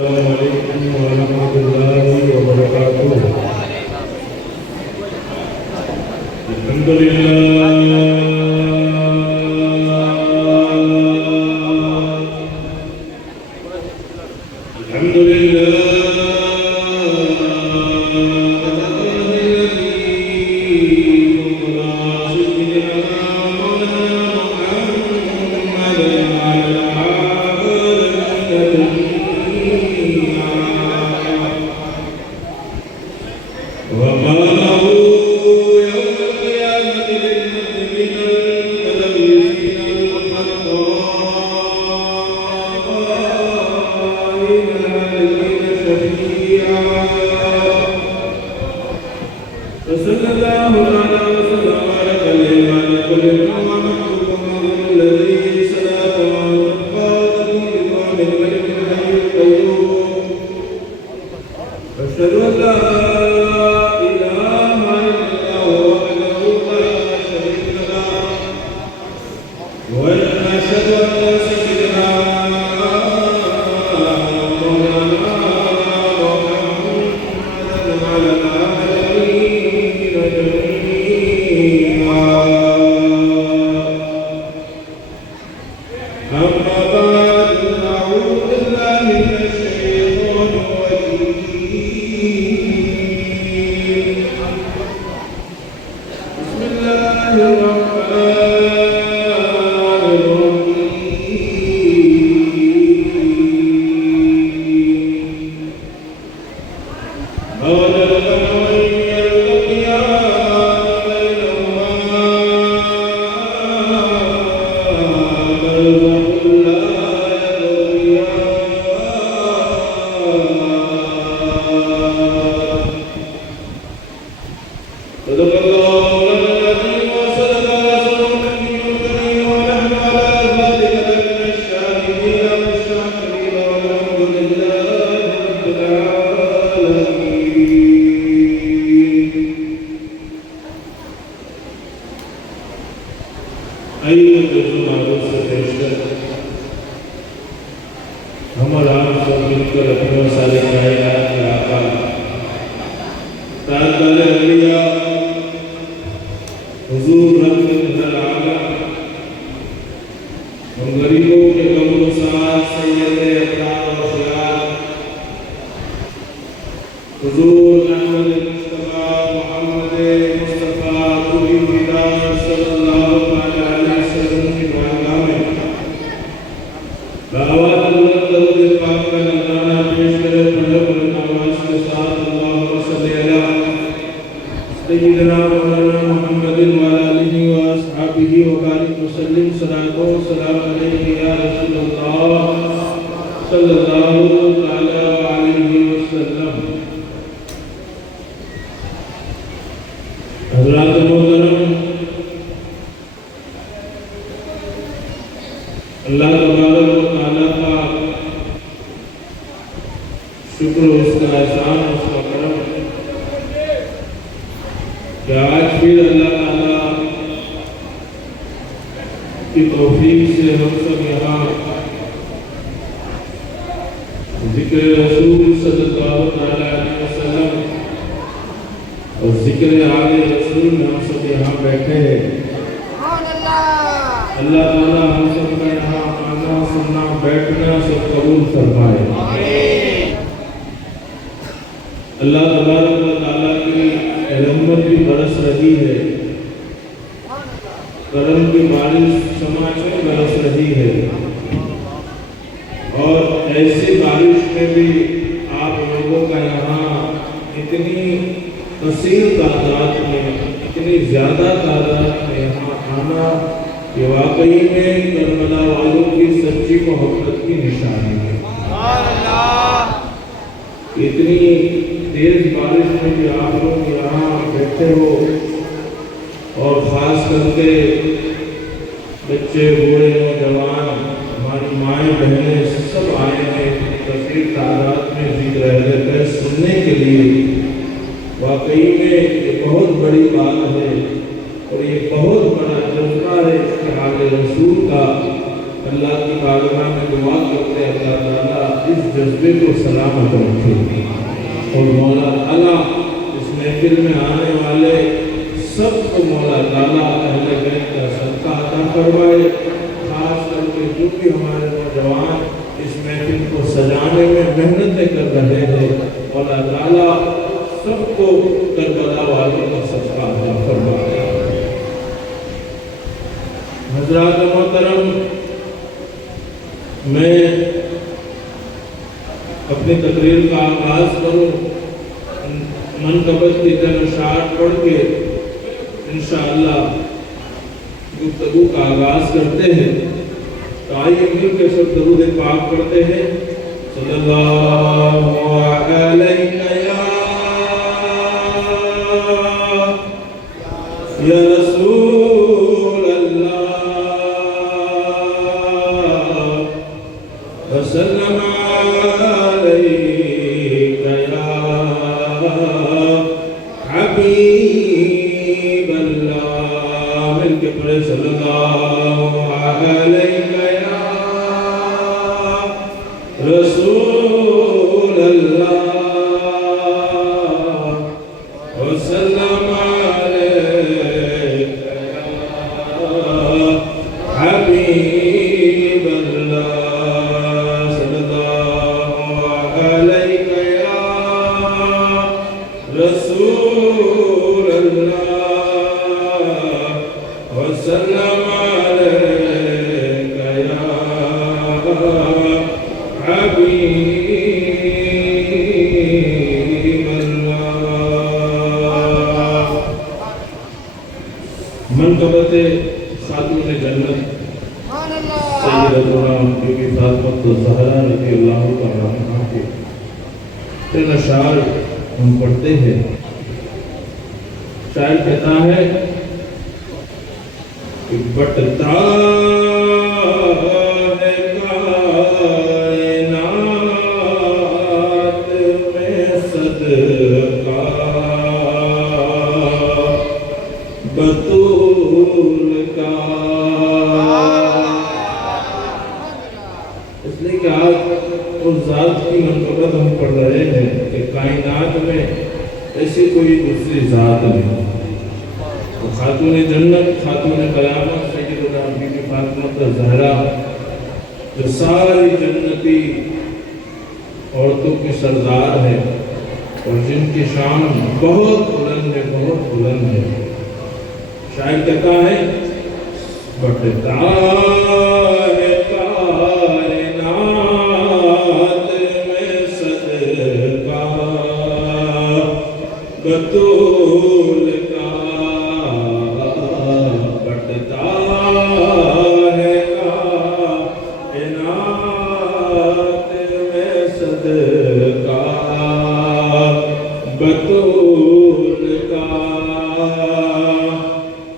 السلام علیکم ورحمۃ اللہ وبرکاتہ۔ الحمدللہ اللہ کی بارگاہ میں دعا کرتے ہیں اللہ تعالیٰ اس جذبے کو سلامت رکھے اور مولا تعالیٰ اس محفل میں آنے والے سب کو مولا تعالیٰ اہل بیت کا صدقہ عطا فرمائے، خاص کر کے جو بھی ہمارے نوجوان اس محفل کو سجانے میں محنتیں کر رہے ہیں، مولا تعالیٰ سب کو کربلا والوں کا صدقہ عطا فرمائے۔ حضرات محترم، میں اپنی تقریر کا آغاز کروں منقبت کی چند اشعار پڑھ کے انشاءاللہ گفتگو کا آغاز کرتے ہیں۔ تو آئیے مل کے سب درود پاک پڑھتے ہیں۔ صلی اللہ علیہ یا رسول اللہ وسلم علیک یا حبیب اللہ، مل کے پڑھے صلی اللہ علیک یا رسول اللہ وسلم علیک یا حبیب اللہ، صلی اللہ علیک یا رسول اللہ وسلم علیک یا حبیب اللہ۔ منقبت خاتون جنت سیدتنا بی بی فاطمہ الزہرا رضی اللہ تعالیٰ عنہا کے تین اشعار ہم پڑھتے ہیں۔ شاعر کہتا ہے کہ بٹتا ہے کائنات میں صدقہ بطول کا، اس لیے کہ آج اس ذات کی منقبت ہم پڑھ رہے ہیں کہ کائنات میں ایسی کوئی دوسری ذات نہیں۔ خاتون جنت، خاتون قیامت سیدتنا بی بی فاطمہ الزہرا جو ساری جنتی عورتوں کی سردار ہے اور جن کی شان بہت بلند ہے، بہت بلند ہے۔ شاعر کہتا ہے بٹتا ہے کائنات میں صدقہ بطول کا، بٹتا ہے کائنات میں صدقہ بطول کا،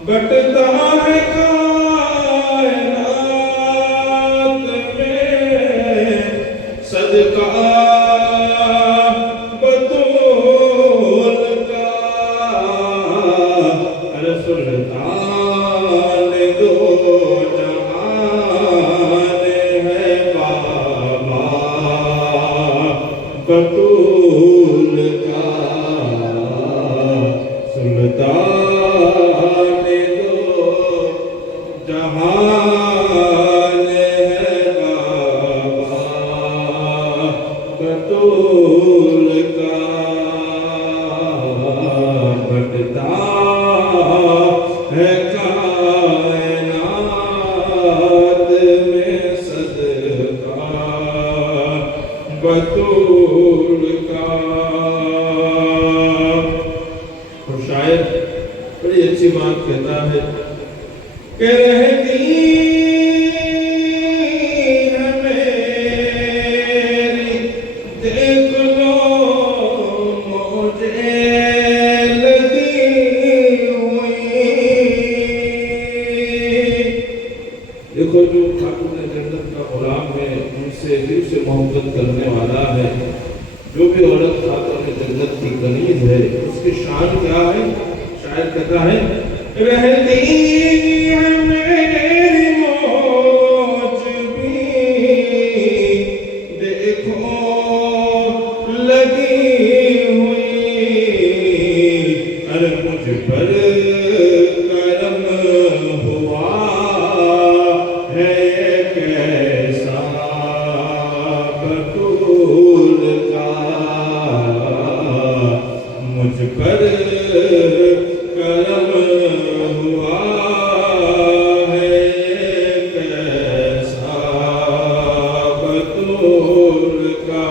بٹتا ہے کائنات میں صدقہ بطول کا، سلطان دو جہان ہے بابا بطول کا، سلطان دو جہان ہے بابا بطول کا، بٹتا ہے کائنات میں صدقہ بطول کا۔ اور شاعر بڑی اچھی بات کہتا ہے کہ رہتی ہے میری دیکھ لو مجھے لگی ہوئی۔ دیکھو جو خاتون جنت کا غلام ہے ان سے دل سے محبت کرنے والا ہے، جو بھی عورت خاتون جنت کی کنیز ہے اس کی شان کیا ہے؟ شاعر کہتا ہے رہتی ہے میری موج بطول کا مجھ پر کرم ہوا ہے کیسا بطول کا.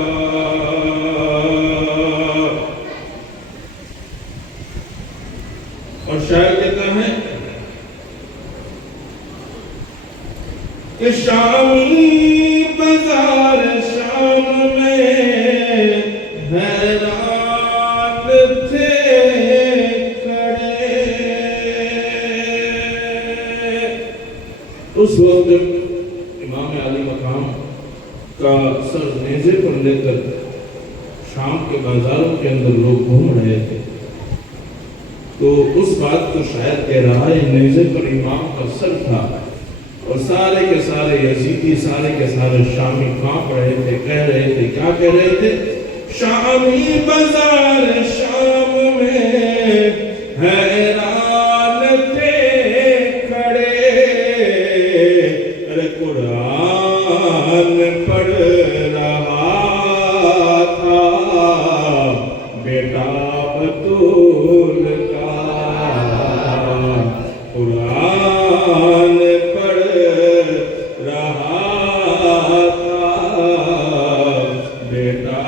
اور شاعر کہتا ہے کہ شامی بازار شام میں حیران تھے کھڑے. اس وقت جب امام علی مقام کا سر نیزے پر لے کر شام کے بازاروں کے اندر لوگ گھوم رہے تھے تو اس بات کو شاید کہہ رہا ہے نیزے پر امام کا سر تھا اور سارے کے سارے یزیدی سارے کے سارے شامی کانپ رہے تھے. کہہ رہے تھے کیا کہہ رہے تھے؟ شامی بازار شام میں حیران تھے کھڑے. ارے قرآن پڑھ رہا تھا بیٹا بطول کا. قرآن پڑھ رہا تھا بیٹا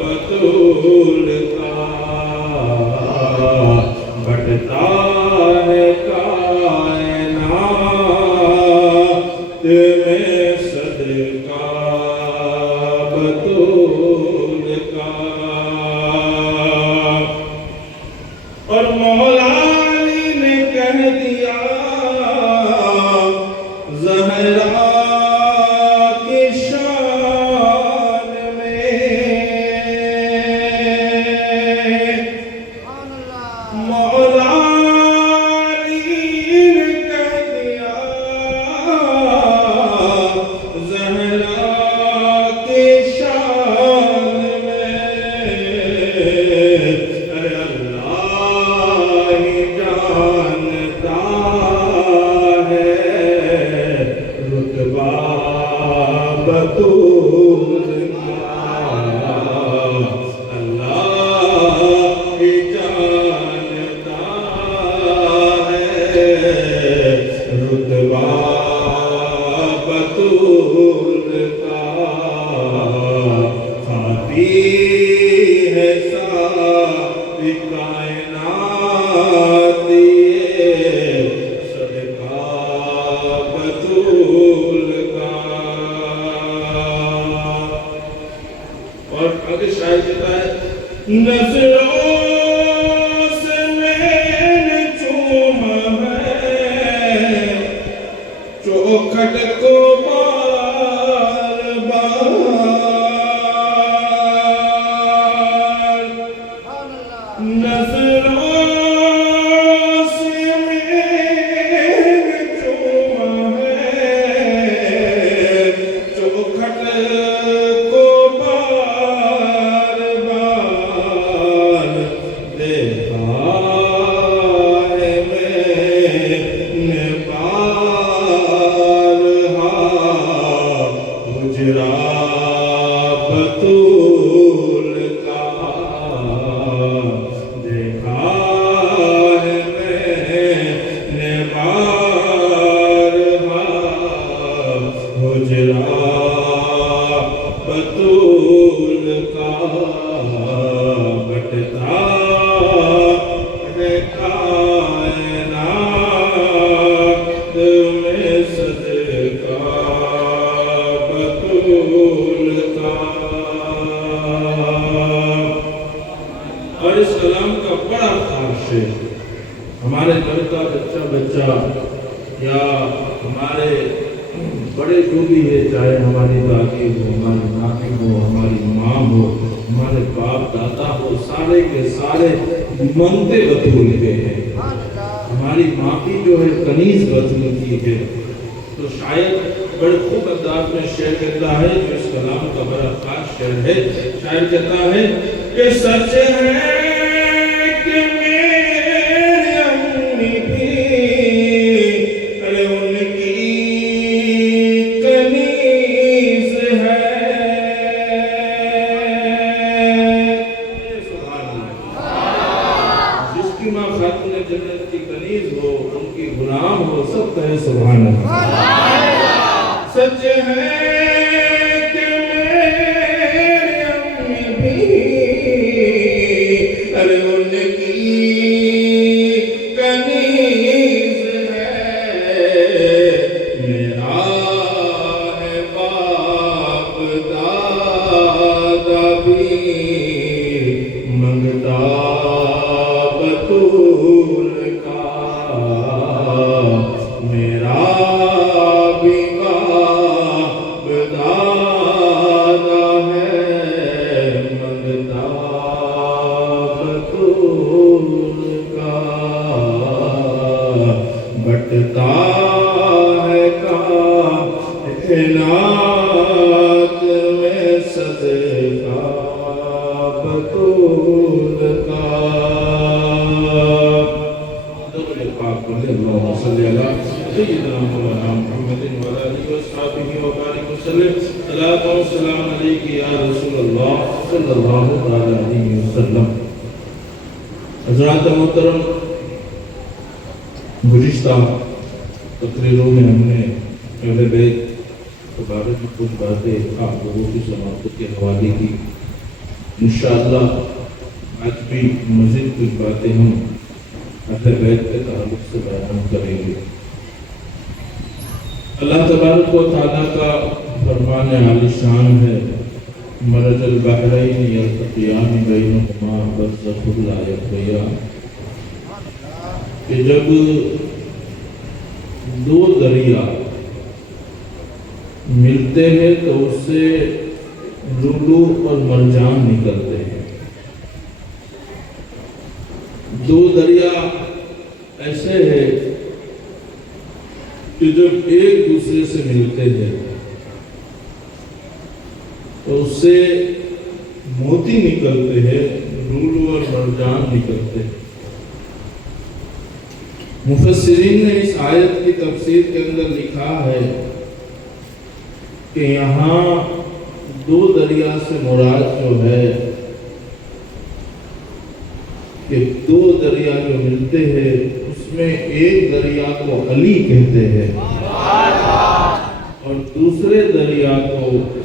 بطول کا. بٹتا ہے کائنات میں صدقہ بطول کا. اور مولا علی نے کہہ دیا زہرا کی شان میں. مولا علی نے کہہ دیا زہرا کی شان میں. ارے اللہ ہی جانتا ہے رتبہ بطول کا. اللہ ہی جانتا ہے رتبہ بطول کا. کھاتی ہے ساری کائنات یہ صدقہ بطول کا. اور آگے شاعر کہتا ہے نظروں سے میں نے چوما ہے چوکھٹ کو بار بار. نظروں سے میں نے چوما ہے چوکھٹ کو بار بار. دیکھا ہے میں نے بارہا حجرہ بطول کا. دیکھا ہے میں نے بارہا حجرہ بطول کا. بٹتا ہے کائنات میں صدقہ بطول کا. اور اس کلام کا بڑا خاص ہے ہمارے گھر کا بچہ یا ہمارے بڑے جو بھی ہے چاہے ہماری دادی ہو ہماری نانی ہو ہماری ماں ہو ہمارے باپ دادا ہو سارے کے سارے منتے بطول کے ہیں. ہماری ماں کی جو ہے کنیز بطول کی ہے. تو شاید بڑے خوب انداز میں شعر کہتا ہے جو اس کلام کا بڑا خاص شعر ہے. شاعر کہتا ہے کہ سچ ہے کہ میری امی بھی ارے ان کی کنیز ہے. بھی منگتا بطول کا، میرا بھی باپ دادا ہے منگتا بطول کا، بٹتا ہے کائنات میں صدقہ بطول کا۔ اللہم صلی علی سیدنا مولانا محمد وعلی آلہ وصحبہ وبارک وسلم۔ صلاۃ و سلام علیک یا رسول اللہ صلی اللہ علیہ وسلم۔ حضرات محترم، گزشتہ تقریروں میں ہم نے اہل بیت کے بارے میں کچھ باتیں آپ لوگوں کی سماعت کے حوالے کی۔ انشاءاللہ آج بھی مزید کچھ باتیں ہم اہل بیت کے تعلق سے بیان کریں گے۔ اللہ تبارک و تعالیٰ کا فرمان عالی شان ہے، مرج البحرین یلتقیان بینہما برزخ لا یبغیان، کہ جب دو دریا ملتے ہیں تو اس سے لولو اور مرجان نکلتے ہیں۔ دو دریا ایسے ہیں کہ جب ایک دوسرے سے ملتے ہیں تو اس سے موتی نکلتے ہیں، لولو اور مرجان نکلتے ہیں۔ مفسرین نے اس آیت کی تفسیر کے اندر لکھا ہے کہ یہاں دو دریا سے مراد جو ہے کہ دو دریا جو ملتے ہیں اس میں ایک دریا کو علی کہتے ہیں اور دوسرے دریا کو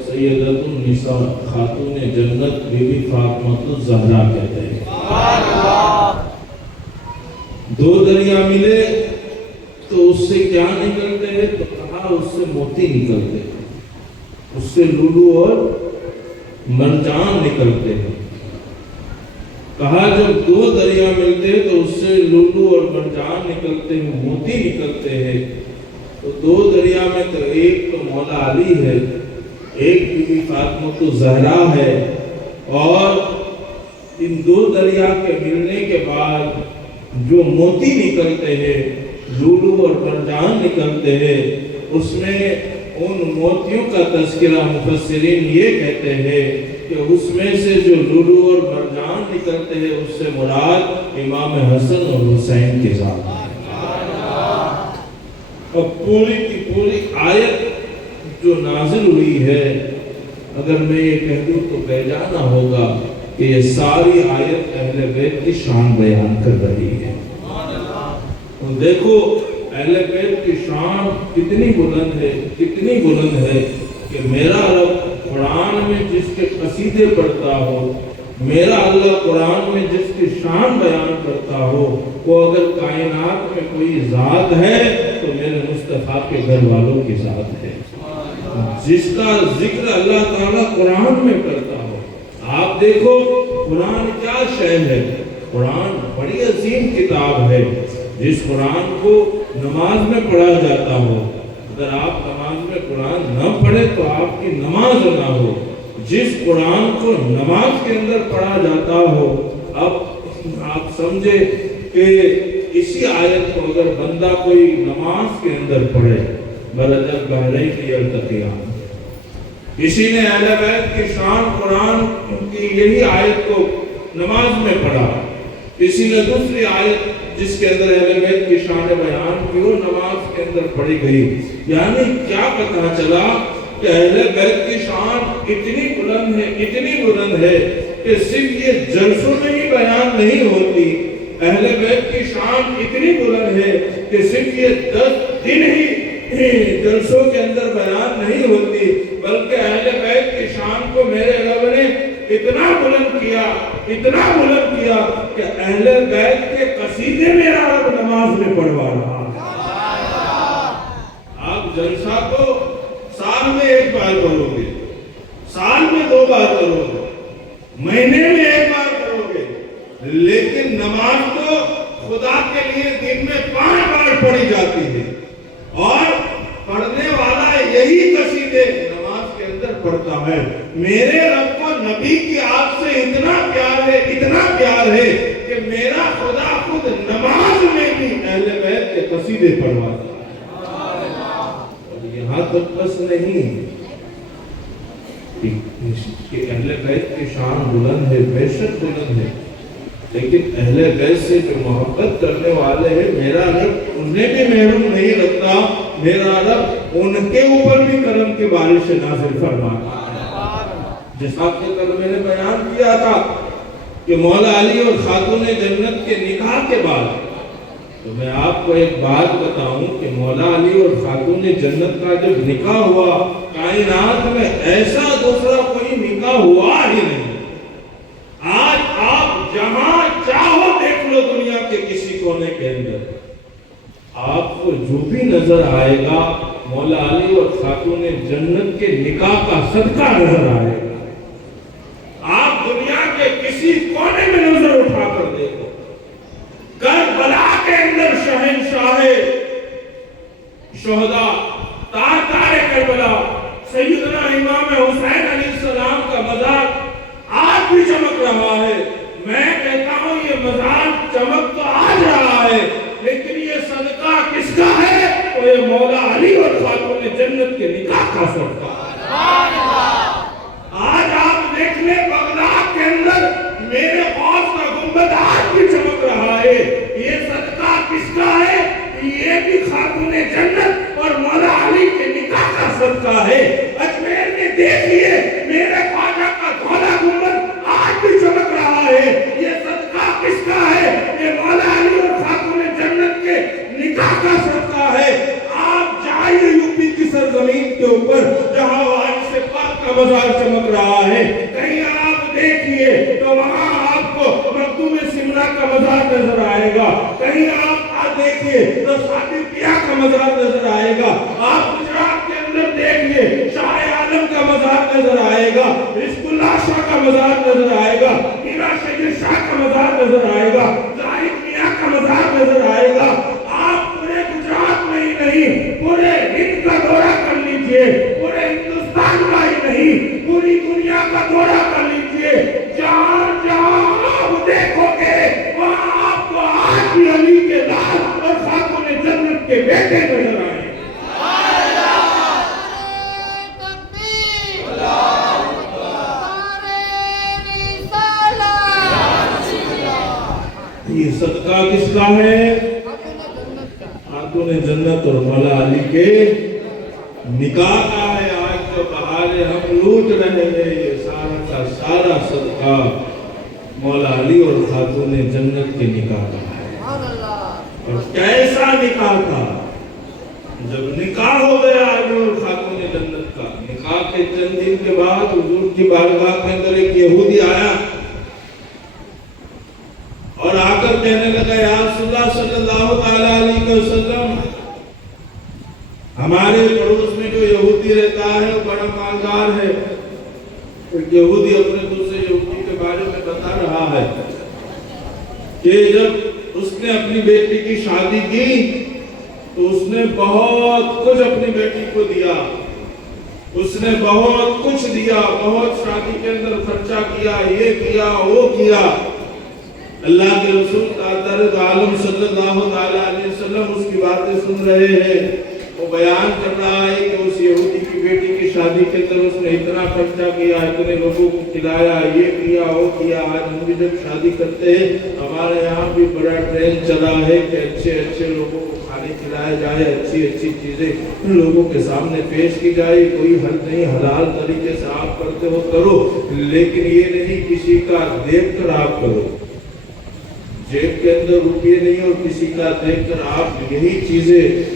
سیدۃ النساء خاتون جنت بی بی فاطمہ الزہرا کہتے ہیں۔ دو دریا ملے تو اس سے کیا نکلتے ہیں؟ تو کہا اس سے موتی نکلتے ہیں، اس سے لولو اور مرجان نکلتے ہیں۔ کہا جب دو دریا ملتے ہیں تو اس سے لولو اور مرجان نکلتے ہیں، موتی نکلتے ہیں۔ تو دو دریا میں تو ایک تو مولا علی ہے، ایک بی بی فاطمہ الزہرا ہے، اور ان دو دریا کے ملنے کے بعد جو موتی نکلتے ہیں، لولو اور مرجان نکلتے ہیں، اس میں ان موتیوں کا تذکرہ مفسرین یہ کہتے ہیں کہ اس میں سے جو لولو اور مرجان نکلتے ہیں اس سے مراد امام حسن اور حسین کے ذات ہے۔ اور پوری کی پوری آیت جو نازل ہوئی ہے، اگر میں یہ کہہ دوں تو بیجانہ ہوگا کہ یہ ساری آیت اہل بیت کی شان بیان کر رہی ہے۔ اور دیکھو اہل بیت کی شان کتنی بلند ہے، کتنی بلند ہے کہ میرا رب قرآن میں جس کے قصیدے پڑھتا ہو، میرا اللہ قرآن میں جس کی شان بیان کرتا ہو، وہ اگر کائنات میں کوئی ذات ہے تو میرے مصطفیٰ کے گھر والوں کی ذات ہے، جس کا ذکر اللہ تعالیٰ قرآن میں کرتا ہو۔ آپ دیکھو قرآن کیا شے ہے، قرآن بڑی عظیم کتاب ہے، جس قرآن کو نماز میں پڑھا جاتا ہو، اگر آپ نماز میں قرآن نہ پڑھے تو آپ کی نماز نہ ہو، جس قرآن کو نماز کے اندر پڑھا جاتا ہو، اب آپ سمجھے کہ اسی آیت کو اگر بندہ کوئی نماز کے اندر پڑھے، مرج البحرین یلتقیان، کسی نے اہل بیت کی شان قرآن کی یہی آیت کو نماز میں پڑھا، کسی نے دوسری آیت جس کے اندر اہل بیت کی شان بیان کی وہ نماز کے اندر پڑھی گئی، یعنی کیا پتہ چلا کہ اہل بیت کی شان اتنی بلند ہے، اتنی بلند ہے کہ صرف یہ جلسوں میں ہی بیان نہیں ہوتی، اہل بیت کی شان اتنی بلند ہے کہ صرف یہ 10 دن ہی جلسوں کے اندر بیان نہیں ہوتی، بلکہ اہل بیت کی شان کو میرے رب نے اتنا بلند کیا کہ اہل بیت کے قصیدے میرا رب نماز میں پڑھوا رہا۔ آپ جلسہ کو سال میں ایک بار کرو گے، سال میں 2 بار کرو گے، مہینے میں ایک بار کرو گے، لیکن نماز تو خدا کے لیے دن میں 5 بار پڑھی جاتی ہے، اور پڑھنے والا یہی قصیدے نماز کے اندر پڑھتا ہے۔ میرے رب کو نبی کی آپ سے اتنا پیار ہے کہ میرا خدا خود نماز میں بھی اہل بیت کے قصیدے پڑھواتا ہے۔ اور یہاں تک بس نہیں کہ اہل بیت کی شان بلند ہے، بے شک بلند ہے، لیکن اہل بیت سے جو محبت کرنے والے ہیں، میرا رب انہیں بھی محروم نہیں رکھتا، میرا رب ان کے اوپر بھی کرم کی بارش نازل فرماتا ہے۔ جیسا کہ کل میں نے بیان کیا تھا کہ مولا علی اور خاتون جنت کے نکاح کے بعد، تو میں آپ کو ایک بات بتاؤں کہ مولا علی اور خاتون جنت کا جب نکاح ہوا، کائنات میں ایسا دوسرا کوئی نکاح ہوا ہی نہیں۔ آج آپ جہاں چاہو دیکھ لو دنیا کے کسی کونے کے اندر، آپ کو جو بھی نظر آئے گا مولا علی اور خاتون جنت کے نکاح کا صدقہ نظر آئے گا۔ آپ دنیا کے کسی کونے میں نظر اٹھا کر دیکھو، کربلا کے اندر شہنشاہ شہداء تاجدار کربلا سیدنا امام حسین علیہ السلام کا مزار آج بھی چمک رہا ہے۔ میں کہتا ہوں یہ مزار چمک تو آج رہا ہے، لیکن یہ صدقہ کس کا ہے؟ وہ یہ مولا علی اور خاتون جنت کے نکاح کا صدقہ ہے۔ آج آپ دیکھ لیں بغداد کے اندر میرے غوث کا گنبد آج بھی چمک رہا ہے، یہ صدقہ کس کا ہے؟ یہ بھی خاتون جنت اور مولا علی کے نکاح کا صدقہ ہے۔ اجمیر میں دیکھئے میرے خواجہ کا دھولا گنبد آج بھی چمک رہا ہے، یہ صدقہ کس کا ہے؟ یہ مولا علی اور خاتون جنت کے نکاح کا صدقہ ہے۔ آپ جائیے یوپی کی سرزمین کے اوپر جہاں وارث سے پاک کا مزار چمک رہا ہے، کہیں آپ دیکھئے تو وہاں آپ کو مخدوم سمرہ کا مزار نظر آئے گا، کہیں آپ دیکھئے تو صادقیہ کا مزار نظر آئے گا، آپ گجرات کے اندر دیکھئے شاہ عالم کا مزار نظر آئے گا، رزق اللہ شاہ کا مزار نظر آئے گا، میرا شہید شاہ کا مزار نظر آئے گا، زاہد میاں کا مزار نظر آئے گا۔ آپ پورے گجرات میں ہی نہیں پورے ہند کا دورہ کر لیجئے، پورے ہندوستان کا ہی نہیں پوری دنیا کا دورہ کر لیجئے، جہاں جہاں آپ دیکھو گے وہاں آپ کو آج بھی علی کے لال اور خاتون جنت کے بیٹے نظر آئے۔ یہ صدقہ کس کا ہے؟ خاتون جنت اور مولا علی کے نکاح کا ہے۔ آج جو بہارے ہم لوٹ رہے ہیں، یہ سارا کا سارا صدقہ مولا علی اور خاتون جنت کے نکاح کا ہے۔ اور کیسا نکاح تھا؟ جب نکاح ہو گیا علی اور خاتون جنت کا، نکاح کے چند دن کے بعد حضور کی بارگاہ کے اندر ایک یہودی آیا اور آ کر کہنے لگا، یا رسول اللہ صلی اللہ علیہ وسلم، ہمارے پڑوس میں جو یہودی رہتا ہے وہ بڑا مالدار ہے۔ ایک یہودی اپنے دوسرے یہودی کے بارے میں بتا رہا ہے کہ جب اس نے اپنی بیٹی کی شادی کی تو اس نے بہت کچھ اپنی بیٹی کو دیا، اس نے بہت کچھ دیا، بہت شادی کے اندر خرچہ کیا، یہ کیا وہ کیا۔ اللہ کے رسول تاجدار عالم صلی اللہ علیہ وسلم اس کی باتیں سن رہے ہیں، وہ بیان کر رہا ہے کہ اس یہودی کی بیٹی کی شادی کے اندر اس نے اتنا خرچہ کیا، اتنے لوگوں کو کھلایا، یہ کیا وہ کیا۔ آج ہم بھی جب شادی کرتے ہیں ہمارے یہاں بھی بڑا ٹرینڈ چلا ہے کہ اچھے اچھے لوگوں کو کھانے کھلائے جائے، اچھی اچھی چیزیں ان لوگوں کے سامنے پیش کی جائے۔ کوئی حد نہیں، حلال طریقے سے آپ کرتے ہو کرو، لیکن یہ نہیں کسی کا دیکھ کر آپ کرو، جیب کے اندر روپیے نہیں اور کسی کا دیکھ کر آپ یہی چیزیں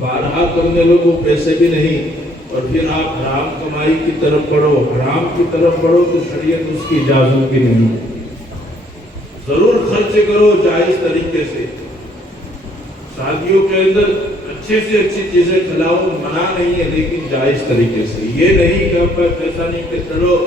بارہا کرنے لوگوں، پیسے بھی نہیں، اور پھر آپ حرام کمائی کی طرف بڑھو، حرام کی طرف بڑھو تو شریعت اس کی اجازت بھی نہیں۔ ضرور خرچ کرو جائز طریقے سے، شادیوں کے اندر اچھے سے اچھی چیزیں کھلاؤ، منع نہیں ہے، لیکن جائز طریقے سے۔ یہ نہیں کہ پیسہ نہیں کہ چلو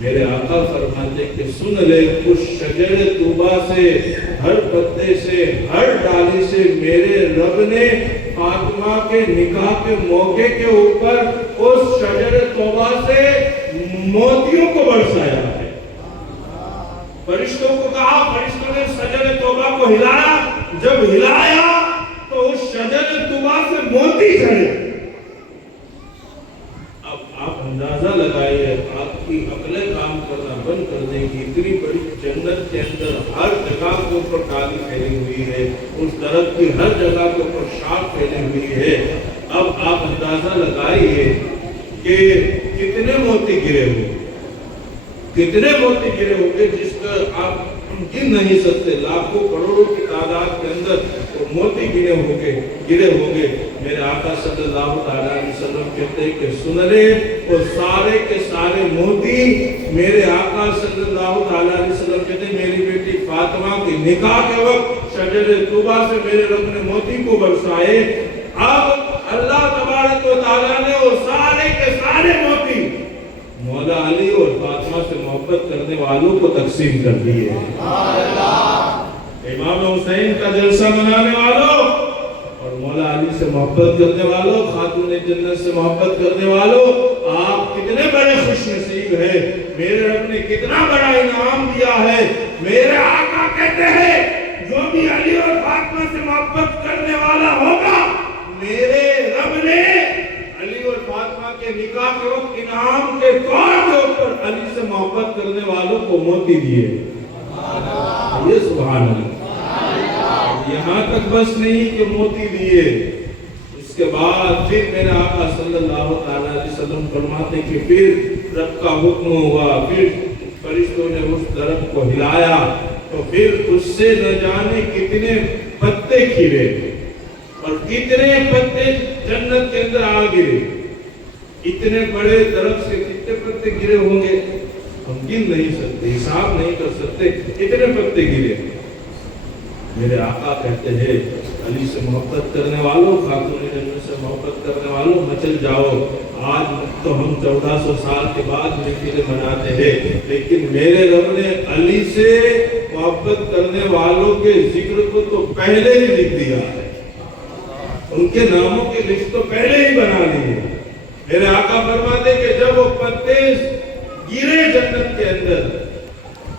میرے آقا فرماتے کہ سن لے اس شجر طوبہ سے، ہر پتے سے، ہر ڈالی سے میرے رب نے فاطمہ کے نکاح کے موقع کے اوپر اس شجر طوبہ سے موتیوں کو برسایا ہے۔ فرشتوں کو کہا، فرشتوں نے شجر طوبہ کو ہلایا، جب ہلایا تو اس شجر طوبہ سے موتی جھڑے۔ اب آپ اندازہ لگائیے، آپ کی عقلیں کام کرنا بند کر دیں گی، اتنی بڑی جنت کے اندر ہر جگہ کے اوپر ڈالی پھیلی ہوئی ہے، اس درخت کی ہر جگہ کے اوپر شاخ پھیلی ہوئی ہے۔ اب آپ اندازہ لگائیے کہ کتنے موتی گرے ہوئے، کتنے موتی گرے ہوئے جس کا آپ گن نہیں سکتے، لاکھوں کروڑوں کی تعداد کے اندر موتی گرے ہوں گے۔ میرے آقا صلی اللہ علیہ وسلم کہتے ہیں کہ سن لے، وہ سارے کے سارے موتی میرے آقا صلی اللہ علیہ وسلم کہتے ہیں میری بیٹی فاطمہ کی نکاح کے وقت شجر طوبہ سے میرے رب نے موتی کو برسائے۔ اب اللہ تبارک و تعالیٰ نے وہ سارے کے سارے موتی مولا علی اور فاطمہ سے محبت کرنے والوں کو تقسیم کر دیے۔ امام حسین کا جلسہ منانے والوں اور مولا علی سے محبت کرنے والوں، خاتون جنت سے محبت کرنے والوں، آپ کتنے بڑے خوش نصیب ہیں، میرے رب نے کتنا بڑا انعام دیا ہے۔ میرے آقا کہتے ہیں جو بھی علی اور فاطمہ سے محبت کرنے والا ہوگا، میرے رب نے علی اور فاطمہ کے نکاح کے وقت انعام کے طور کے اوپر علی سے محبت کرنے والوں کو موتی دیے۔ یہ سبحان اللہ۔ یہاں تک بس نہیں کہ موتی دیے، اس کے بعد پھر میرے آقا صلی اللہ علیہ وسلم فرماتے کہ پھر رب کا حکم ہوا، پھر فرشتوں نے اس درخت کو ہلایا تو پھر اس سے نہ جانے کتنے پتے کھلے اور کتنے پتے جنت کے اندر آ گرے۔ اتنے بڑے درخت سے کتنے پتے گرے ہوں گے ہم گن نہیں سکتے، حساب نہیں کر سکتے، اتنے پتے گرے۔ میرے آقا کہتے ہیں علی سے محبت کرنے والوں، خاتون جنت سے محبت کرنے والوں، مچل جاؤ۔ آج تو ہم 1400 سال کے بعد محفلیں مناتے ہیں، لیکن میرے رب نے علی سے محبت کرنے والوں کے ذکر کو تو پہلے ہی لکھ دیا ہے، ان کے ناموں کی لسٹ تو پہلے ہی بنا لی ہے۔ میرے آقا فرماتے کہ جب وہ پتے گرے جنت کے اندر،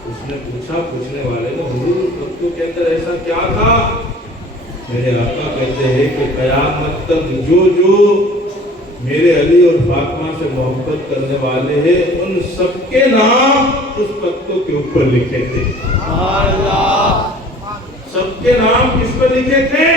اس نے پوچھا پوچھنے والے نے، حضور پتوں کے اندر ایسا کیا تھا؟ میرے آقا کہتے ہیں کہ قیامت تک جو میرے علی اور فاطمہ سے محبت کرنے والے ہیں، ان سب کے نام اس پتوں کے اوپر لکھے تھے۔ سب کے نام کس پر لکھے تھے؟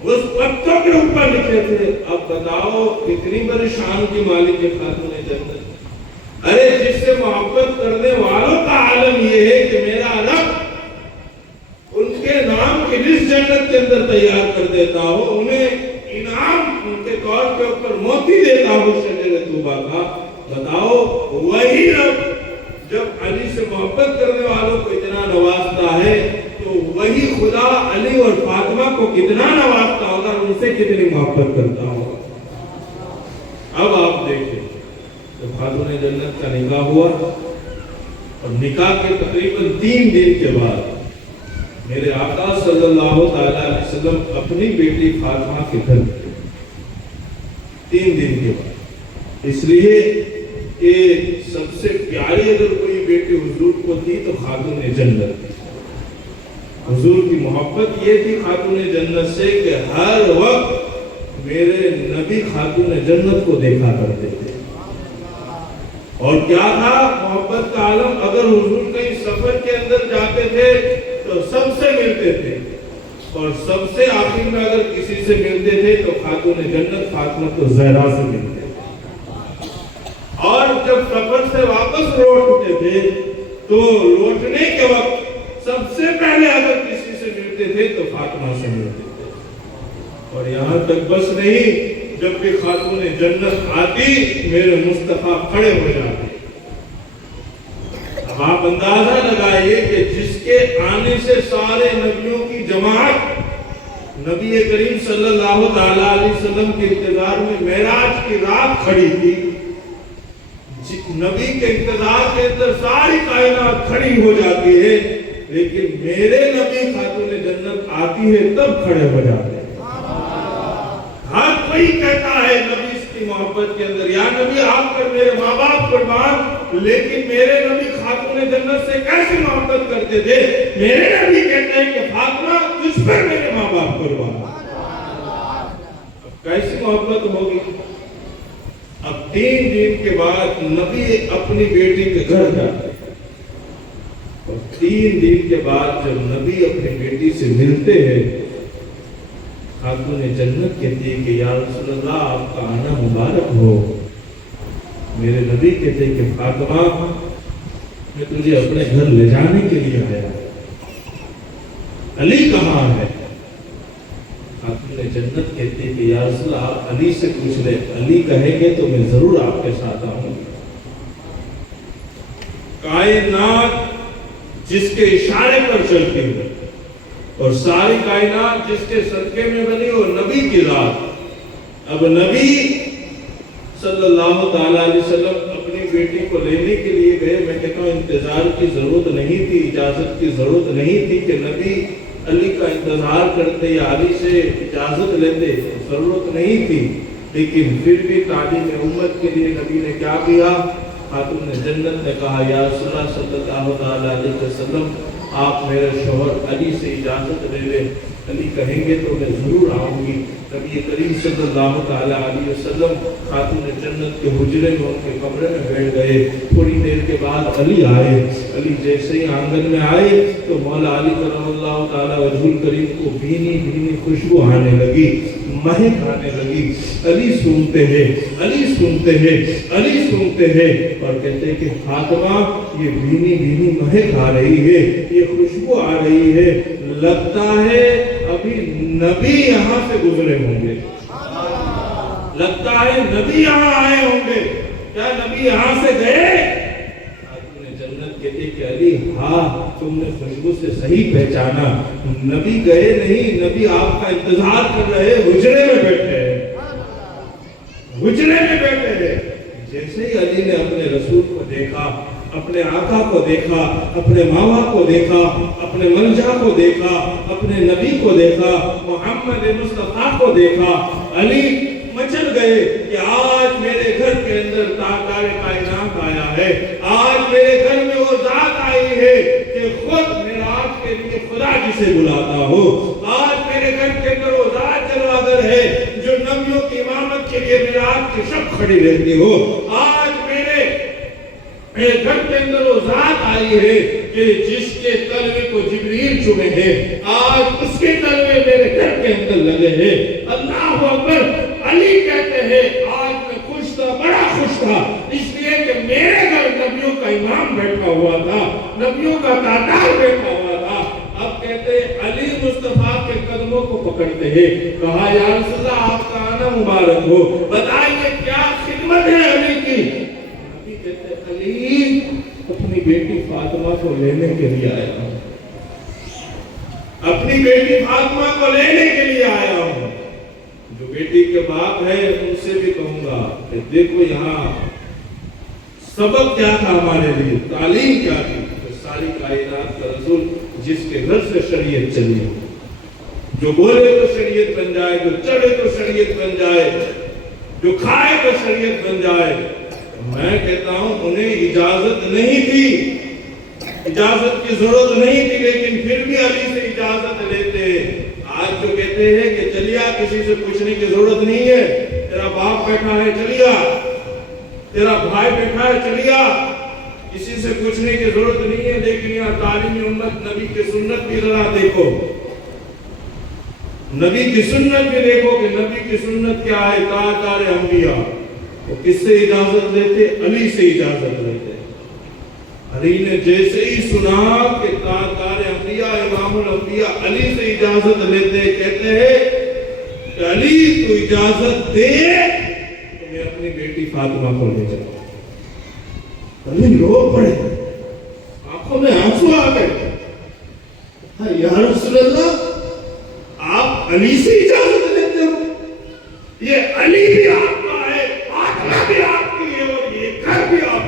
اس پتوں کے اوپر لکھے تھے۔ اب بتاؤ کتنی بڑی شان کی مالک ہے خاتون جنت۔ ارے جس سے محبت کرنے والوں کا عالم یہ ہے کہ میرا رب ان کے نام کی لسٹ جنت کے اندر تیار کر دیتا ہو، انہیں انعام ان کے طور کے اوپر موتی دیتا ہو شجر طوبہ کا۔ بتاؤ وہی رب جب علی سے محبت کرنے والوں کو اتنا نوازتا ہے تو وہی خدا علی اور فاطمہ کو کتنا نوازتا ہوگا، ان سے کتنی محبت کرتا ہوگا۔ اب آپ دیکھیں جب خاتون جنت کا نکاح ہوا اور نکاح کے تقریباً 3 دن کے بعد میرے آقا صلی اللہ علیہ وسلم اپنی بیٹی فاطمہ کے گھر گئے 3 دن کے بعد، اس لیے کہ سب سے پیاری اگر کوئی بیٹی حضور کو تھی تو خاتون جنت تھی۔ حضور کی محبت یہ تھی خاتون جنت سے کہ ہر وقت میرے نبی خاتون جنت کو دیکھا کرتے تھے۔ اور کیا تھا محبت کا عالم؟ اگر حضور کہیں سفر کے اندر جاتے تھے تو سب سے ملتے تھے، اور سب سے آخر میں اگر کسی سے ملتے تھے تو خاتون جنت فاطمہ تو زہرا سے ملتے تھے۔ اور جب سفر سے واپس لوٹتے تھے تو لوٹنے کے وقت سب سے پہلے اگر کسی سے ملتے تھے تو فاطمہ سے ملتے تھے۔ اور یہاں تک بس نہیں، جب بھی خاتون جنت آتی میرے مصطفیٰ کھڑے ہو جاتے۔ اب آپ اندازہ لگائیے کہ جس کے آنے سے سارے نبیوں کی جماعت نبی کریم صلی اللہ علیہ وسلم کے انتظار میں معراج کی رات کھڑی تھی، نبی کے انتظار کے اندر ساری کائنات کھڑی ہو جاتی ہے، لیکن میرے نبی خاتون جنت آتی ہے تب کھڑے ہو جاتے ہیں۔ ہر کوئی کہتا ہے نبی اس کی محبت کے اندر، یا نبی آپ پر میرے ماں باپ قربان، لیکن میرے نبی خاتون جنت سے کیسے محبت کرتے تھے؟ میرے نبی کہتے ہیں کہ فاطمہ تجھ پر میرے ماں باپ قربان۔ اب کیسی محبت ہوگی؟ اب 3 دن کے بعد نبی اپنی بیٹی کے گھر جاتے ہیں، اور 3 دن کے بعد جب نبی اپنی بیٹی سے ملتے ہیں، خاتون جنت کہتی ہے کہ یا رسول اللہ آپ کا آنا مبارک ہو۔ میرے نبی کہتے ہیں کہ فاطمہ میں تجھے اپنے گھر لے جانے کے لیے آیا، علی کہاں ہے؟ خاتون جنت کہتے ہیں کہ یا رسول اللہ آپ علی سے پوچھ لیں، علی کہیں گے تو میں ضرور آپ کے ساتھ آؤں گی۔ کائنات جس کے اشارے پر چلتی ہے اور ساری کائنات جس کے صدقے میں بنی وہ نبی کی ذات۔ اب نبی صلی اللہ تعالیٰ علیہ وسلم اپنی بیٹی کو لینے کے لیے گئے، میں کہتا ہوں انتظار کی ضرورت نہیں تھی، اجازت کی ضرورت نہیں تھی کہ نبی علی کا انتظار کرتے یا علی سے اجازت لیتے، ضرورت نہیں تھی، لیکن پھر بھی تعلیم امت کے لیے نبی نے کیا کیا؟ خاتون جنت نے کہا یا رسول اللہ صلی اللہ تعالیٰ علیہ وسلم آپ میرے شوہر علی سے اجازت لے لیں، علی کہیں گے تو میں ضرور آؤں گی۔ نبی کریم صلی اللہ تعالیٰ علیہ وسلم خاتون جنت کے حجرے میں ان کے کمرے میں بیٹھ گئے۔ تھوڑی دیر کے بعد علی آئے، علی جیسے ہی آنگن میں آئے تو مولا علی کرم اللہ تعالیٰ وجہ الکریم کو بھینی بھینی خوشبو آنے لگی، مہک آنے لگی۔ علی سنتے ہیں، علی سنتے ہیں، علی سنتے ہیں اور کہتے ہیں کہ فاطمہ یہ بھینی بھینی مہک آ رہی ہے، یہ خوشبو آ رہی ہے، لگتا ہے ابھی نبی یہاں سے گزرے ہوں گے، لگتا ہے نبی یہاں آئے ہوں گے، کیا نبی یہاں سے گئے؟ خاتون جنت کہتے کہ علی ہاں تم نے خوشبو سے صحیح پہچانا، نبی گئے نہیں، نبی آپ کا انتظار کر رہے، حجرے میں بیٹھے ہیں، حجرے میں بیٹھے ہیں۔ جیسے ہی علی نے اپنے رسول کو دیکھا، اپنے آقا کو دیکھا، اپنے ماما کو دیکھا، اپنے ملجا کو دیکھا، اپنے نبی کو دیکھا، محمد مصطفیٰ کو دیکھا، علی مچل گئے کہ آج میرے گھر کے اندر تاجدار کائنات آیا ہے، آج میرے گھر میں وہ ذات آئی ہے کہ خود معراج کے لیے خدا جسے بلاتا ہو، آج میرے گھر کے اندر وہ ذات جلوگر ہے جو نبیوں کی امامت کے لیے معراج کی شب کھڑی رہتی ہو، آج میرے گھر کے اندر وہ ذات آئی ہے کہ جس کے تلوے کو جبریل چومے ہیں، آج اس کے تلوے میرے گھر کے اندر لگے ہیں۔ اللہ اکبر۔ علی کہتے ہیں آج میں خوش تھا، بڑا خوش تھا، اس لیے کہ میرے گھر نبیوں کا امام بیٹھا ہوا تھا، نبیوں کا تاجدار بیٹھا ہوا تھا۔ اب کہتے ہیں علی مصطفیٰ کے قدموں کو پکڑتے ہیں، کہا یا رسول اللہ آپ کا آنا مبارک ہو، بتائیے کیا خدمت ہے علی کی؟ علی اپنی بیٹی فاطمہ کو لینے کے لیے آیا ہوں، اپنی بیٹی فاطمہ کو لینے کے لیے آیا ہوں۔ جو بیٹی کے باپ ہے ان سے بھی کہوں گا کہ دیکھو یہاں سبق کیا تھا ہمارے لیے، تعلیم کیا تھی، کہ ساری کائنات کا رسول جس کے گھر سے شریعت چلی، جو بولے تو شریعت بن جائے، جو چڑھے تو شریعت بن جائے، جو کھائے تو شریعت بن جائے۔ میں کہتا ہوں انہیں اجازت نہیں تھی، اجازت کی ضرورت نہیں تھی، لیکن پھر بھی علی سے اجازت لیتے۔ آج جو کہتے ہیں کہ چلیا کسی سے پوچھنے کی ضرورت نہیں ہے، تیرا باپ بیٹھا ہے چلیا، تیرا بھائی بیٹھا ہے چلیا، کسی سے پوچھنے کی ضرورت نہیں ہے۔ لیکن یہاں تعلیم امت نبی کی سنت بھی ذرا دیکھو، نبی کی سنت بھی دیکھو کہ نبی کی سنت کیا ہے۔ تاجدار انبیاء وہ کس سے اجازت لیتے؟ علی سے اجازت لیتے۔ علی نے جیسے ہی سنا کہ تاجدار انبیاء امام الانبیاء علی سے اجازت لیتے، کہتے ہیں کہ علی تو اجازت دے تو میں اپنی بیٹی فاطمہ کو لے جاؤں۔ علی رو پڑے، آنکھوں میں آنسو آ گئے، یا رسول اللہ آپ علی سے اجازت لیتے ہو؟ یہ علی بھی آپ کا ہے، فاطمہ بھی آپ کی ہے، اور یہ گھر بھی آپ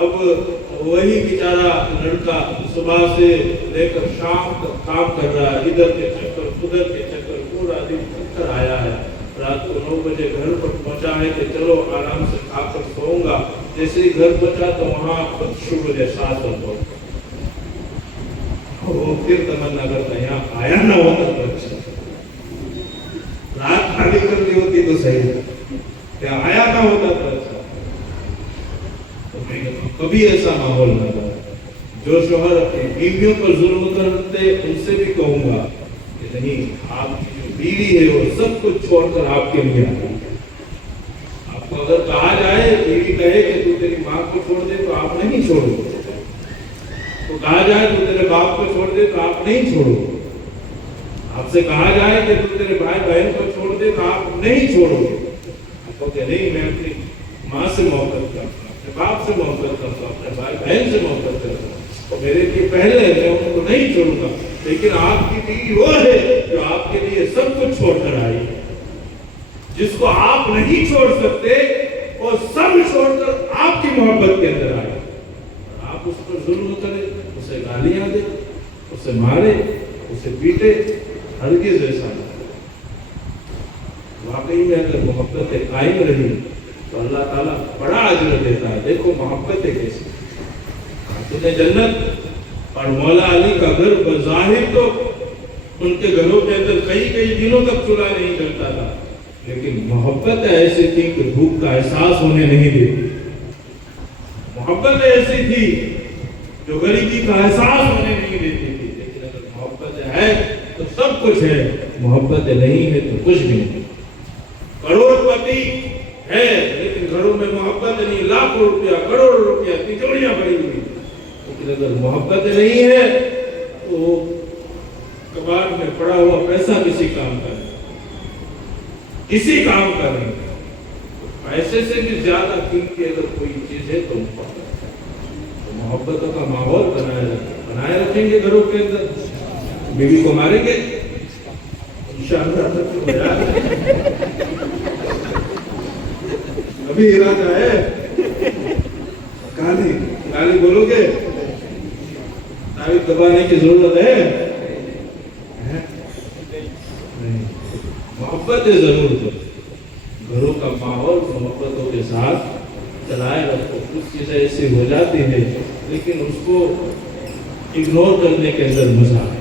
اب وہی بیچارہ لڑکا صبح سے لے کر شام تک کام کر رہا ہے، ادھر کے چکر ادھر کے چکر، پورا دن تھک کر آیا ہے، رات کو 9 بجے گھر پر پہنچا ہے کہ چلو آرام سے کھا کر سوؤں گا، جیسے ہی گھر پہنچا تو وہاں شروع احساس ہوتا، وہ پھر تمنا کرتا ہے یہاں آیا نہ ہوتا تو اچھا، رات خالی کرنی ہوتی تو صحیح، کیا آیا نہ ہوتا تو اچھا۔ کبھی ایسا ماحول نہ ہو۔ جو شوہر اپنی بیویوں پر ظلم کرتے ان سے بھی کہوں گا کہ نہیں، آپ کی جو بیوی ہے وہ سب کچھ چھوڑ کر آپ کے لیے آئی ہے۔ آپ کو اگر کہا جائے، بیوی کہے کہ تو تیری ماں کو چھوڑ دے تو آپ نہیں چھوڑو گے، تو کہا جائے تو تیرے باپ کو چھوڑ دے تو آپ نہیں چھوڑو گے، آپ سے کہا جائے کہ تو تیرے بھائی بہن کو چھوڑ دے تو آپ نہیں چھوڑو گے، آپ کو کہ نہیں میں اپنی ماں سے محبت کرتا ہوں، اپنے باپ سے محبت کرتا ہوں، اپنے بھائی بہن سے محبت کرتا ہوں، میرے لیے پہلے میں ان کو نہیں چھوڑوں گا، لیکن آپ کی بیوی وہ ہے جو آپ کے لیے سب کچھ چھوڑ کر آئی ہے، جس کو آپ نہیں چھوڑ سکتے وہ سب چھوڑ کر آپ کی محبت کے اندر آئے، آپ اس پر ظلم کریں، اسے گالیاں دیں، اسے مارے، اسے پیٹے، ہرگز ایسا نہ کریں۔ واقعی میں اگر محبت قائم رہی تو اللہ تعالیٰ بڑا اجر دیتا ہے۔ دیکھو محبت کیسی، خاتون جنت اور مولا علی کا گھر بظاہر تو ان کے گھروں کے اندر کئی دنوں تک چولہا نہیں جلتا تھا، لیکن محبت ایسی تھی کہ بھوک کا احساس ہونے نہیں دیتی، محبت ایسی تھی جو غریبی کا احساس ہونے نہیں دیتی تھی۔ لیکن اگر محبت ہے تو سب کچھ ہے، محبت نہیں ہے تو کچھ بھی نہیں۔ کروڑ پتی ہے لیکن گھروں میں محبت نہیں، لاکھوں روپیہ کروڑ روپیہ تجوریاں بڑی ہوئی، لیکن اگر محبت نہیں ہے تو کباڑ میں پڑا ہوا پیسہ کسی کام کا نہیں، کسی کام کا نہیں۔ پیسے سے بھی زیادہ قیمتی اگر کوئی چیز ہے تو محبتوں کا ماحول بنائے رکھیں گے گھروں کے اندر، بیوی کو ماریں گے انشاءاللہ، ابھی ارادہ ہے، گالی بولو گے، تعویذ دبانے کی ضرورت ہے نہیں، محبت ضرور دو، گھروں کا ماحول محبتوں کے ساتھ چلائے رکھو۔ کچھ چیزیں ایسی ہو جاتی ہے لیکن اس کو اگنور کرنے کے اندر مزہ ہے،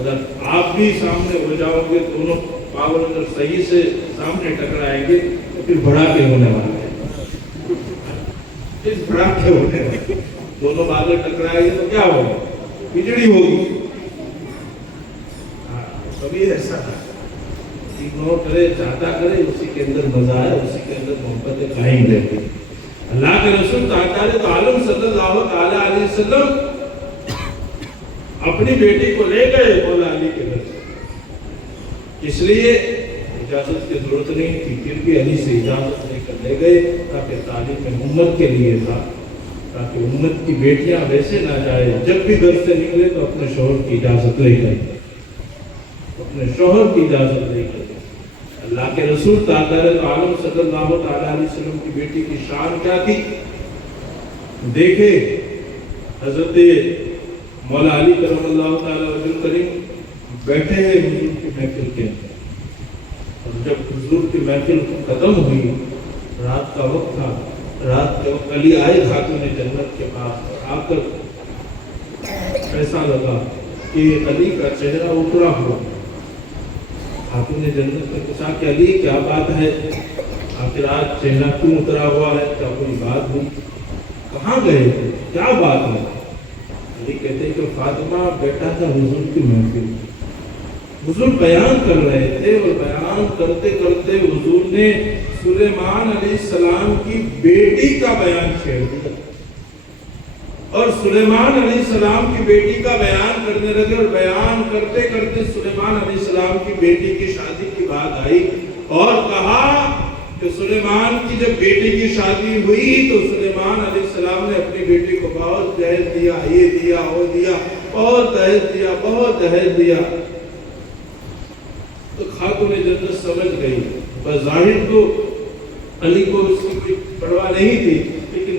اگر آپ بھی سامنے ہو جاؤ گے، دونوں پاور اگر صحیح سے سامنے ٹکرائیں گے تو پھر بڑا کے ہونے والا ہے، پھر بڑا کے ہونے والا ہے، دونوں بادل ٹکرائیں گے تو کیا ہوگا، بجلی ہوگی۔ کبھی ایسا اگنور کرے، چاہتا کرے، اسی کے اندر مزہ ہے، اسی کے اندر محبت قائم رہتی ہے۔ اللہ کے رسول تعالیٰ عالم صلی اللہ علیہ وسلم اپنی بیٹی کو لے گئے مولا علی کے گھر سے، اس لیے اجازت کی ضرورت نہیں تھی، پھر بھی علی سے اجازت لے کر لے گئے تاکہ تعلیم امت کے لیے تھا، تاکہ امت کی بیٹیاں ویسے نہ جائے، جب بھی گھر سے نکلے تو اپنے شوہر کی اجازت لے کر، اپنے شوہر کی اجازت لے کر۔ اللہ کے رسول عالم صلی اللہ علیہ وسلم کی بیٹی کی شان کیا تھی، دیکھے حضرت مولا علی کرم اللہ تعالی وجہ کریم بیٹھے ہیں حضور کی محفل کے اندر، اور جب حضور کی محفل ختم ہوئی، رات کا وقت تھا، رات کے وقت علی آئے خاتون جنت کے پاس، آ کر ایسا لگا کہ علی کا چہرہ اترا ہوا، خاتون جنت نے پوچھا کہ علی کیا بات ہے، آخر آج چہرہ کیوں اترا ہوا ہے، کیا کوئی بات ہوئی، کہاں گئے تھے، کیا بات ہے؟ علی کہتے ہیں کہ فاطمہ بیٹا تھا حضور کی محفل، حضور بیان کر رہے تھے، اور بیان کرتے کرتے حضور نے سلیمان علیہ السلام کی بیٹی کا بیان چھیڑ دیا، اور سلیمان علیہ السلام کی بیٹی کا بیان کرنے لگے، اور بیان کرتے کرتے سلیمان علیہ السلام کی بیٹی کی شادی کی بات آئی، اور کہا کہ سلیمان کی جب بیٹی کی شادی ہوئی تو سلیمان علیہ السلام نے اپنی بیٹی کو بہت دہیج دیا، یہ دیا وہ دیا، بہت دہیج دیا، بہت دہیج دیا۔ تو خاتون جنت سمجھ گئی، بظاہر تو علی کو اس کی کوئی پرواہ نہیں تھی، لیکن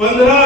15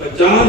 50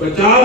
50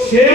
6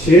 6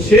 6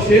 6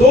2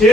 6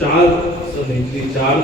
4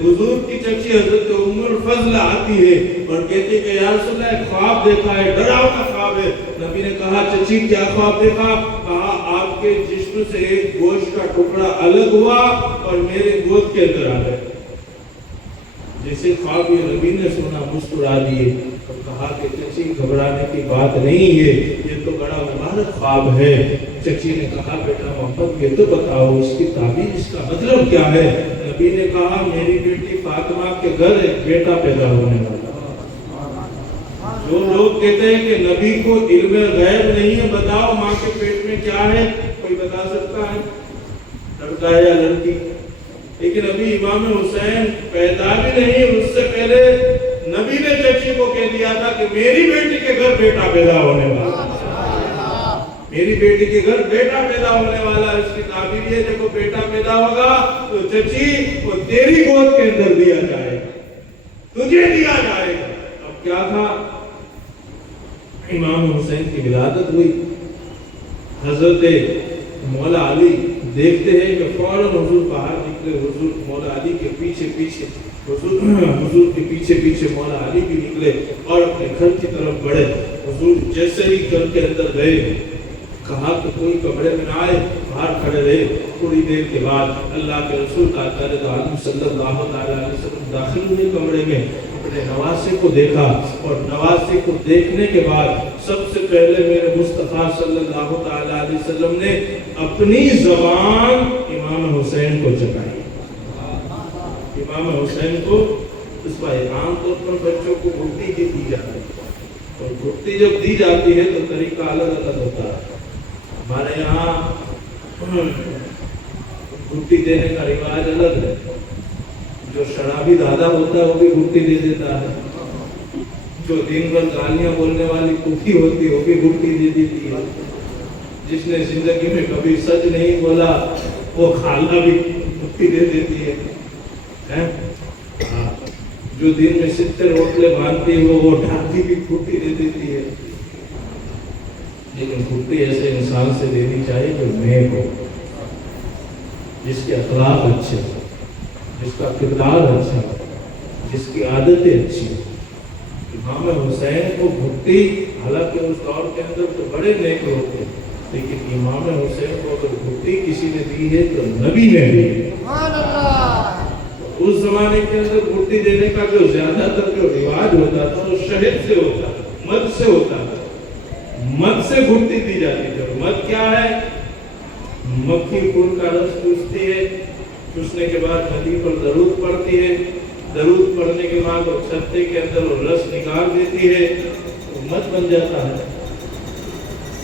حضور کی چچی حضرت ام الفضل آتی ہے اور کہتی ہے کہ یا رسول اللہ ایک خواب دیکھا ہے، ڈراؤنا خواب ہے۔ نبی نے کہا چچی کیا خواب دیکھا؟ کہا آپ کے جسم سے ایک گوشت کا ٹکڑا الگ ہوا اور میرے گود کے اندر آ گئے۔ جیسے خواب یہ نبی نے سنا مسکرا دیے اور کہا کہ چچی گھبرانے کی بات نہیں ہے، یہ تو بڑا مبارک خواب ہے۔ چچی نے کہا بیٹا محمد یہ تو بتاؤ اس کی تعبیر، اس کا مطلب کیا ہے؟ نبی نے کہا میری بیٹی فاطمہ کے گھر ایک بیٹا پیدا ہونے والا۔ جو لوگ کہتے ہیں کہ نبی کو علم غیب نہیں ہے، بتاؤ ماں کے پیٹ میں کیا ہے، کوئی بتا سکتا ہے؟ لڑکا ہے یا لڑکی؟ لیکن ابھی امام حسین پیدا بھی نہیں، اس سے پہلے نبی نے چچی کو کہہ دیا تھا کہ میری بیٹی کے گھر بیٹا پیدا ہونے والا، میری بیٹی کے گھر بیٹا پیدا ہونے والا۔ اس کی تعبیر یہ جب وہ بیٹا پیدا ہوگا تو چچی وہ تیری گود کے اندر دیا جائے گا، تجھے دیا جائے گا۔ اب کیا تھا؟ امام حسین کی ولادت ہوئی، حضرت مولا علی دیکھتے ہیں کہ فوراً حضور باہر نکلے، حضور مولا علی کے پیچھے پیچھے حضور کے پیچھے پیچھے مولا علی بھی نکلے اور اپنے گھر کی طرف بڑھے۔ حضور جیسے ہی گھر کے اندر گئے کہا کہ کوئی کمرے میں نہ آئے، باہر کھڑے رہے۔ تھوڑی دیر کے بعد اللہ کے رسول صلی اللہ علیہ وسلم داخل ہوئے کمرے میں، اپنے نواسے کو دیکھا اور نواسے کو دیکھنے کے بعد سب سے پہلے میرے مصطفیٰ صلی اللہ علیہ وسلم نے اپنی زبان امام حسین کو چکھائی۔ امام حسین کو اس پر عام طور پر بچوں کو گھٹی کی دی جاتی ہے اور گھٹی جب دی جاتی ہے تو طریقہ الگ الگ ہوتا ہے۔ ہمارے یہاں گھٹی دینے کا رواج الگ ہے، جو شرابی دادا ہوتا ہے وہ بھی گھٹی دے دیتا ہے، جو دن بھر گالیاں بولنے والی پھوپھی ہوتی ہے وہ بھی گھٹی دے دیتی ہے، جس نے زندگی میں کبھی سچ نہیں بولا وہ خالہ بھی گھٹی دے دیتی ہے، جو دن میں 70 روٹلے باندھتی ہے وہ ڈھاکی بھی گھٹی دے دیتی ہے۔ لیکن گھٹی ایسے انسان سے دینی چاہیے جو نیک ہو، جس کے اخلاق اچھے ہو، جس کا کردار اچھا ہو، جس کی عادتیں اچھی ہو۔ امام حسین کو گھٹی، حالانکہ اس دور کے اندر تو بڑے نیک لوگ تھے، لیکن امام حسین کو اگر گھٹی کسی نے دی ہے تو نبی نے دی ہے۔ اس زمانے کے اندر گھٹی دینے کا جو زیادہ تر جو رواج ہوتا تھا وہ شہد سے ہوتا تھا، مد سے ہوتا تھا، مد سے گھٹی دی جاتی تھی۔ مد کیا ہے؟ مکھی پھول کا رس چوستی ہے، چوسنے کے بعد نبی پر درود پڑتی ہے، درود پڑھنے کے بعد وہ چھتے کے اندر وہ رس نکال دیتی ہے، تو مد بن جاتا ہے۔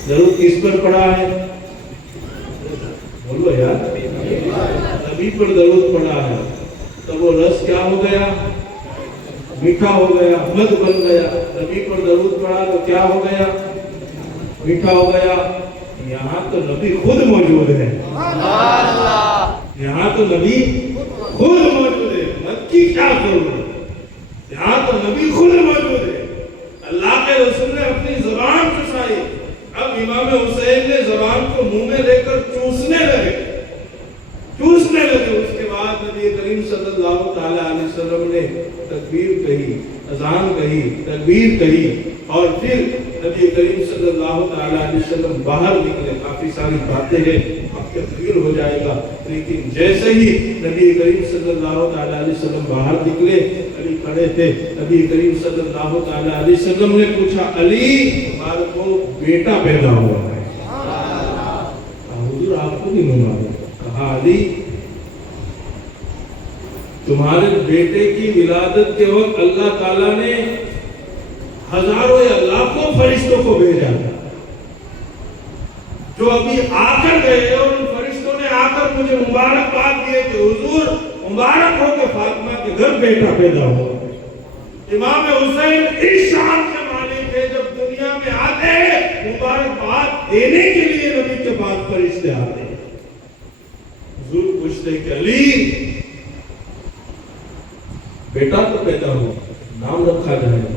درود کس پر پڑھا ہے؟ بولو یار، نبی پر درود پڑھا ہے، تو وہ رس کیا ہو گیا؟ میٹھا ہو گیا، مد بن گیا۔ نبی پر درود پڑھا تو کیا ہو گیا؟ میٹھا ہو گیا۔ یہاں تو نبی خود موجود ہے، یہاں تو نبی خود موجود ہے، مد کی کیا ضرورت؟ یہاں تو نبی خود موجود ہے۔ اللہ کے رسول نے اپنی زبان چسائی، اب امام حسین نے زبان کو منہ میں لے کر چوسنے لگے۔ اس کے بعد نبی کریم صلی اللہ علیہ وسلم نے تکبیر کہی، اذان کہی، تکبیر کہی، اور پھر نبی کریم صلی اللہ علیہ وسلم باہر نکلے۔ کافی ساری باتیں ہیں، اب تکبیر ہو جائے گا، لیکن جیسے ہی نبی کریم صلی اللہ علیہ وسلم باہر نکلے، علی کھڑے تھے، نبی کریم صلی اللہ علیہ وسلم نے پوچھا علی ہمارے کو بیٹا پیدا ہوا ہے؟ حضور آپ کو نہیں معلوم؟ کہا علی تمہارے بیٹے کی ولادت کے وقت اللہ تعالیٰ نے ہزاروں یا لاکھوں فرشتوں کو بھیجا تھا، جو ابھی آ کر گئے، اور ان فرشتوں نے آ کر مجھے مبارکباد دی کہ حضور مبارک ہو کہ فاطمہ کے گھر بیٹا پیدا ہوا۔ امام حسین اس شان کے مالک ہے، جب دنیا میں آتے ہیں مبارکباد دینے کے لیے نبی کے بعد فرشتے آتے ہیں۔ حضور پوچھتے کہ علی بیٹا تو پیدا ہوا، نام رکھا جائے گا،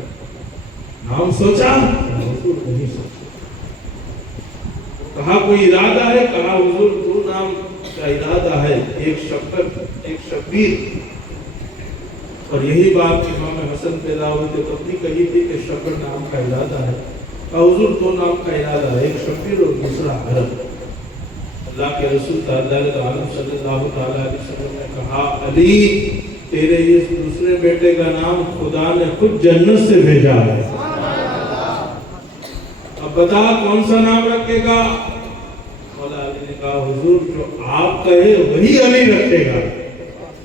نام سوچا؟ حضور نہیں سوچا۔ کہا کوئی ارادہ ہے؟ کہا حضور دو نام کا ارادہ ہے، ایک شبیر اور یہی بات امام حسن پیدا ہوئی تو اپنی کہی تھی کہ شبر نام کا ارادہ ہے، حضور دو نام کا ارادہ ہے، ایک شبیر اور دوسرا عرب۔ اللہ کے رسول تعالیٰ عالم صلی اللہ تعالیٰ علیہ وسلم نے کہا علی تیرے اس دوسرے بیٹے کا نام خدا نے خود جنت سے بھیجا ہے، اب بتا کون سا نام رکھے گا؟ مولا علی نے کہا حضور جو آپ کہے وہی علی رکھے گا۔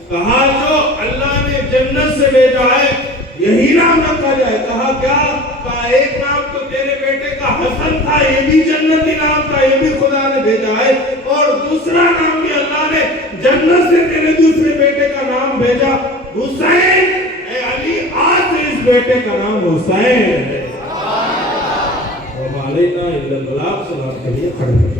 کہا جو اللہ نے جنت سے بھیجا ہے یہی نام رکھا جائے۔ کہا کیا؟ کہا ایک نام تو تیرے بیٹے کا حسن تھا، یہ بھی جنتی نام تھا، یہ بھی خدا نے بھیجا ہے، اور دوسرا نام بھی اللہ نے جنت سے تیرے دوسرے بیٹے کا نام بھیجا، حسین۔ اے علی آج سے اس بیٹے کا نام حسین ہے۔ وَمَا عَلَيْنَا إِلَّا الْبَلَاغُ۔ سلام کے لیے کھڑے